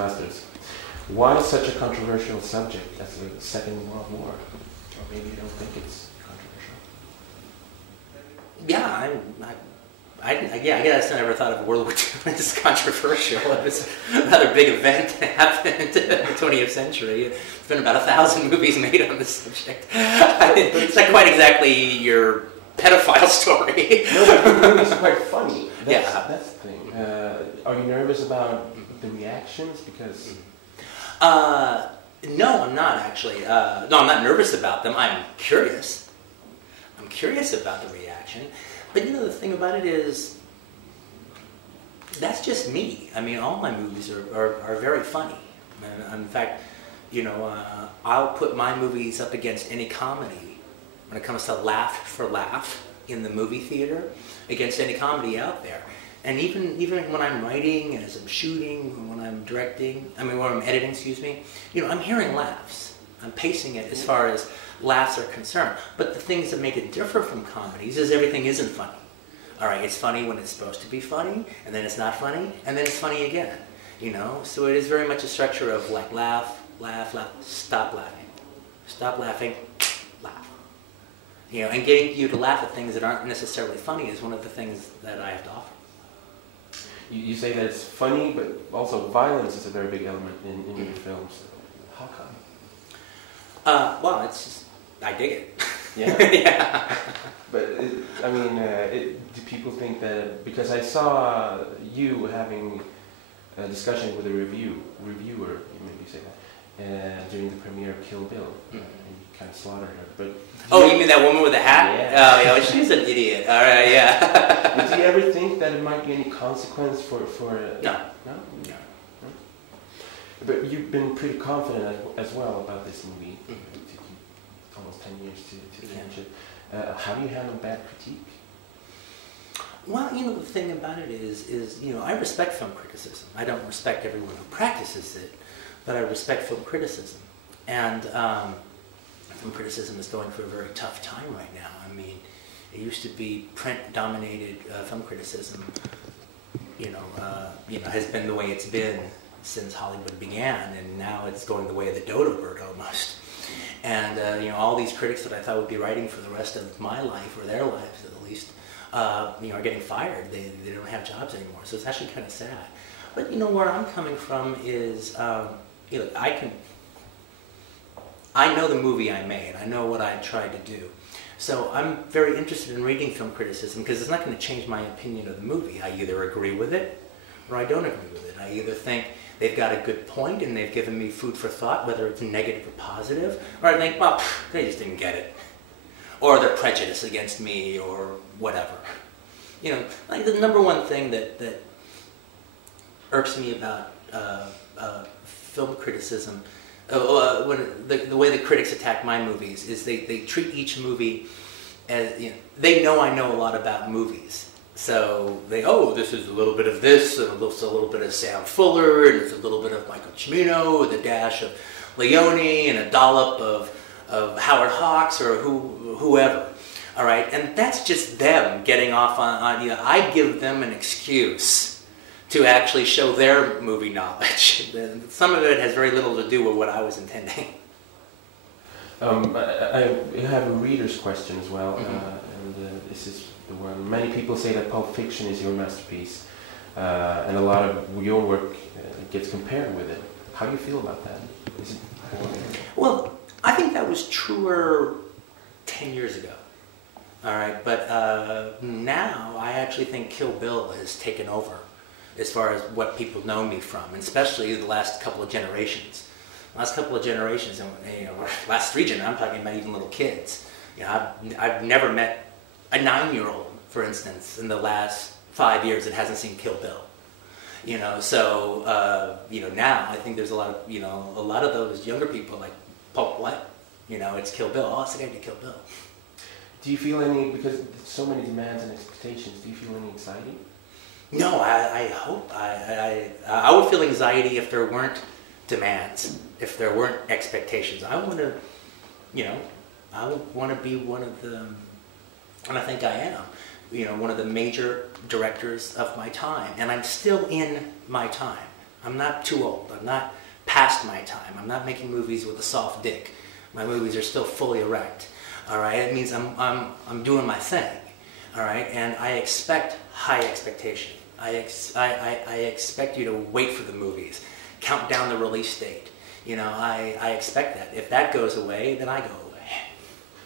Basterds. Why such a controversial subject as the Second World War? Or maybe you don't think it's controversial? Yeah, I guess I never thought of World War II as controversial. It was another big event that happened in the 20th century. There's been about 1,000 movies made on this subject. It's not quite exactly your pedophile story. No, but the movie's quite funny. That's the thing. Are you nervous about the reactions? Because... no, I'm not actually. No, I'm not nervous about them. I'm curious. I'm curious about the reaction. But you know, the thing about it is, that's just me. I mean, all my movies are very funny. And in fact, you know, I'll put my movies up against any comedy when it comes to laugh for laugh in the movie theater, against any comedy out there. And even when I'm writing, as I'm shooting, when I'm directing, when I'm editing, excuse me, you know, I'm hearing laughs. I'm pacing it as far as laughs are concerned. But the things that make it differ from comedies is everything isn't funny. All right, it's funny when it's supposed to be funny, and then it's not funny, and then it's funny again. You know, so it is very much a structure of like laugh, laugh, laugh, stop laughing, laugh. You know, and getting you to laugh at things that aren't necessarily funny is one of the things that I have to offer. You say that it's funny, but also violence is a very big element in your films. How come? Well, it's just, I dig it. Yeah? Yeah. But, do people think that... Because I saw you having a discussion with a reviewer, you maybe say that, during the premiere of Kill Bill. And you kind of slaughtered her, but... Oh, you mean that woman with the hat? Yeah. Oh, yeah, she's an idiot. All right, yeah. But do you ever think that it might be any consequence for No. No? No. But you've been pretty confident as well about this movie. It took you almost 10 years to finish it. How do you handle bad critique? Well, you know, the thing about it is, you know, I respect film criticism. I don't respect everyone who practices it, but I respect film criticism. And film criticism is going through a very tough time right now. I mean, it used to be print-dominated film criticism, has been the way it's been since Hollywood began, and now it's going the way of the dodo bird almost. And all these critics that I thought would be writing for the rest of my life, or their lives at least, are getting fired. They don't have jobs anymore. So it's actually kind of sad. But where I'm coming from is, I know the movie I made. I know what I tried to do. So I'm very interested in reading film criticism because it's not going to change my opinion of the movie. I either agree with it or I don't agree with it. I either think they've got a good point and they've given me food for thought, whether it's negative or positive, or I think, well, they just didn't get it. Or they're prejudiced against me or whatever. Like the number one thing that irks me about film criticism, when the way the critics attack my movies, is they treat each movie as, they know I know a lot about movies. So this is a little bit of this, and a little bit of Sam Fuller, and it's a little bit of Michael Cimino, with a dash of Leone, and a dollop of Howard Hawks, or whoever. All right, and that's just them getting off on I give them an excuse to actually show their movie knowledge. Some of it has very little to do with what I was intending. I have a reader's question as well, and this is the one. Many people say that Pulp Fiction is your masterpiece, and a lot of your work gets compared with it. How do you feel about that? Is it well, I think that was truer 10 years ago. All right, but now I actually think Kill Bill has taken over as far as what people know me from, and especially the last couple of generations. Last 3 generations, I'm talking about even little kids. I've never met a 9-year-old, for instance, in the last 5 years that hasn't seen Kill Bill. So now I think there's a lot of those younger people like, Pulp what? It's Kill Bill. Oh, it's the guy to Kill Bill. Do you feel any, because there's so many demands and expectations, do you feel any anxiety? No, I hope. I would feel anxiety if there weren't demands, if there weren't expectations. I want to, I would want to be one of the, and I think I am, one of the major directors of my time. And I'm still in my time. I'm not too old. I'm not past my time. I'm not making movies with a soft dick. My movies are still fully erect. All right, it means I'm doing my thing. All right, and I expect high expectation. I expect you to wait for the movies, count down the release date. You know, I expect that. If that goes away, then I go away.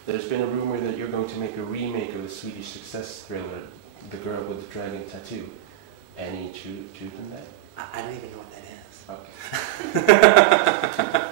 There's been a rumor that you're going to make a remake of the Swedish success thriller, The Girl with the Dragon Tattoo. Any truth in that? I don't even know what that is. Okay.